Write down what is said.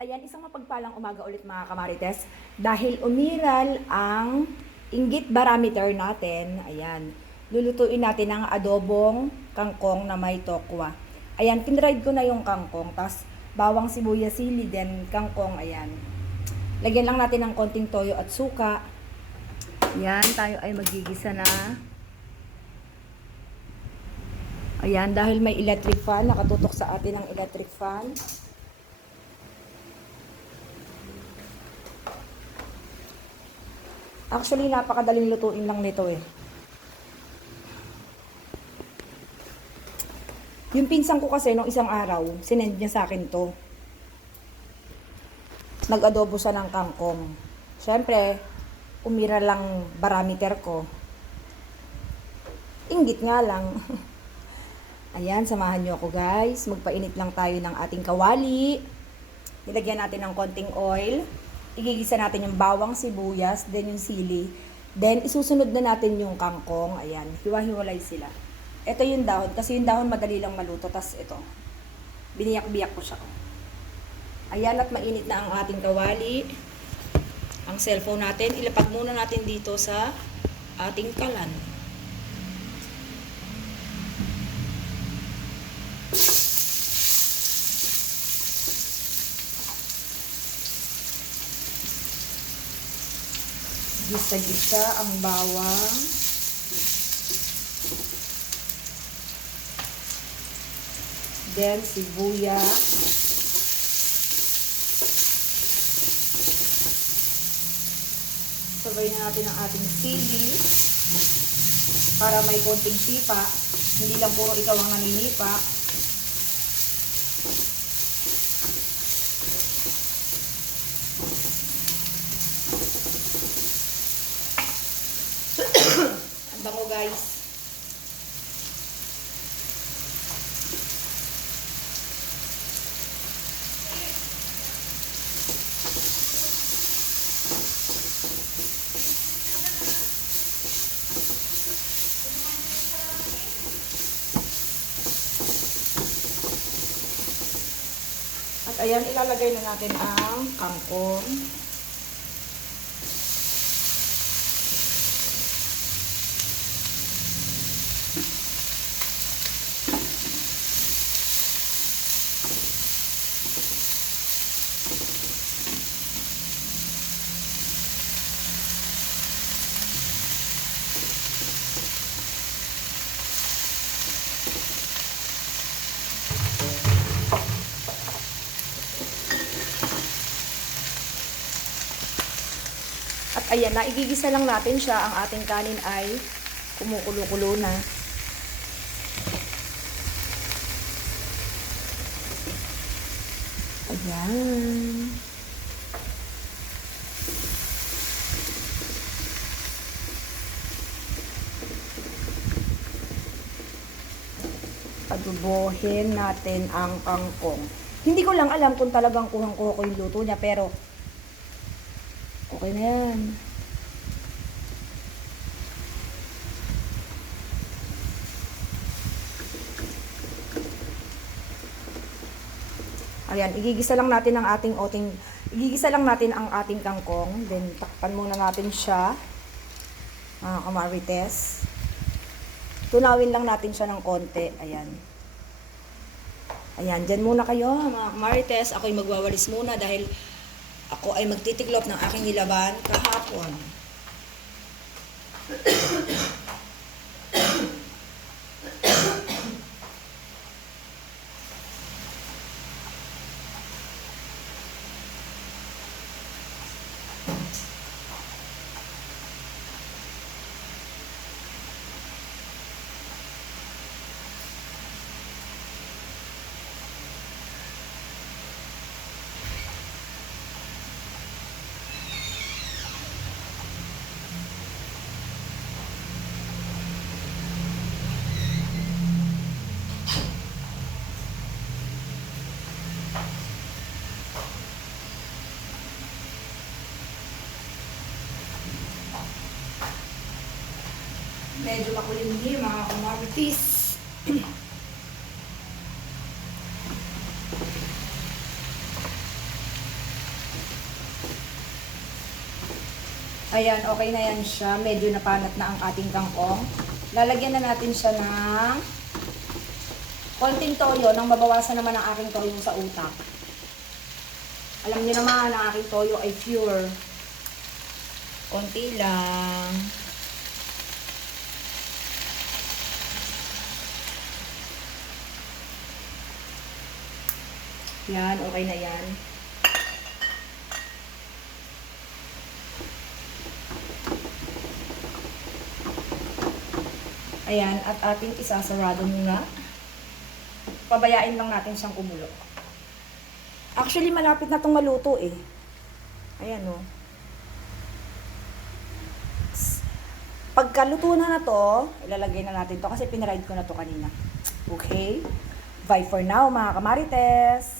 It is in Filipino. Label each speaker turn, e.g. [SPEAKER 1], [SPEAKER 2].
[SPEAKER 1] ayan, isang mapagpalang umaga ulit mga kamarites. Dahil umiral ang inggit barometer natin, ayan, lulutuin natin ang adobong kangkong na may tokwa. Ayan, pinride ko na yung kangkong, tas bawang sibuyas sili, then kangkong, ayan. Lagyan lang natin ng konting toyo at suka. Ayan, tayo ay magigisa na. Ayan, dahil may electric fan, nakatutok sa atin ang electric fan. Actually, napakadaling lutuin lang nito eh. Yung pinsan ko kasi nung isang araw, sinend niya sa akin to. Nag-adobo siya ng kangkong. Siyempre, umira lang barometer ko. Inggit nga lang. Ayan, samahan nyo ako guys. Magpainit lang tayo ng ating kawali. Nilagyan natin ng konting oil. Igigisa natin yung bawang sibuyas, then yung sili. Then, isusunod na natin yung kangkong. Ayan, hiwa-hiwalay sila. Ito yung dahon, kasi yung dahon madali lang maluto. Tapos ito, biniyak-biyak ko siya. Ayan, at mainit na ang ating kawali. Ang cellphone natin, ilapag muna natin dito sa ating kalan. Gisa-gisa ang bawang. Then, sibuyas. Sabay na natin ang ating sili. Para may konting sipa. Hindi lang puro ikaw ang naninipa. Guys. At ayan, ilalagay na natin ang kangkong. Ayan na, igigisa lang natin siya. Ang ating kanin ay kumukulo-kulo na. Ayan. Adobohin natin ang kangkong. Hindi ko lang alam kung talagang kuhang-kuha ko yung luto niya, pero Okay na yan. Ayan, igigisa lang natin ang ating oting, igigisa lang natin ang ating kangkong. Then, takpan muna natin siya. Mga kamarites. Tunawin lang natin siya ng konti. Ayan. Ayan, dyan muna kayo, mga kamarites. Ako'y magwawalis muna dahil ako ay magtitiklop ng aking nilaban kahapon. Medyo makulimlim mga kumartis. Ayan, okay na yan siya. Medyo napanat na ang ating kangkong. Lalagyan na natin siya ng konting toyo nang mabawasan naman ang aking toyo sa utak. Alam niyo naman, ang aking toyo ay pure. Konti lang. Yan, okay na yan. Ayan, at ating isasarado muna. Pabayain lang natin siyang kumulo. Actually, malapit na itong maluto eh. Ayan o. Oh. Pagkaluto na na to, ilalagay na natin to kasi pinaride ko na to kanina. Okay? Bye for now mga kamarites!